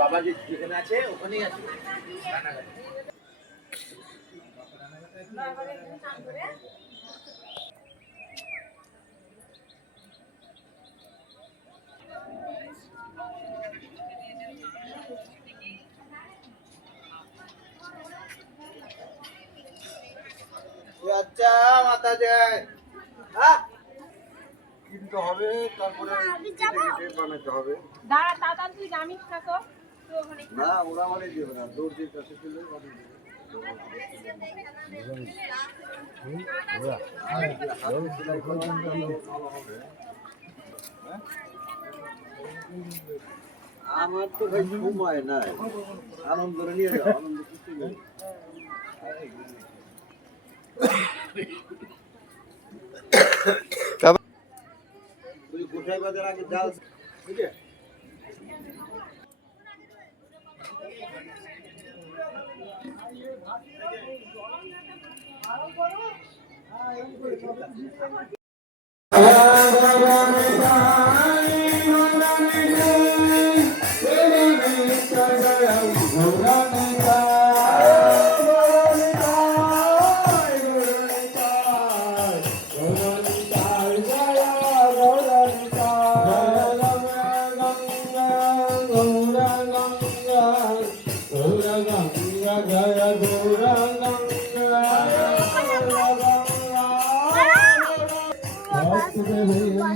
বাবা যেখানে আছে ওখানেই আছে আচ্ছা মাতা যায় হ্যাঁ কিনতে হবে তারপরে বানাতে হবে দাঁড়া দাদা তুই জানিস না তো না ওরা বানিয়ে দেবে না দর্জির কাছে চলে বানিয়ে দেবে আমার তো ভাই সময় নাই আনন্দ নিয়ে যাও আনন্দ কিছু নেই তুই কোথায় বাজার আগে যাও ঠিক আছে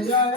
Jaya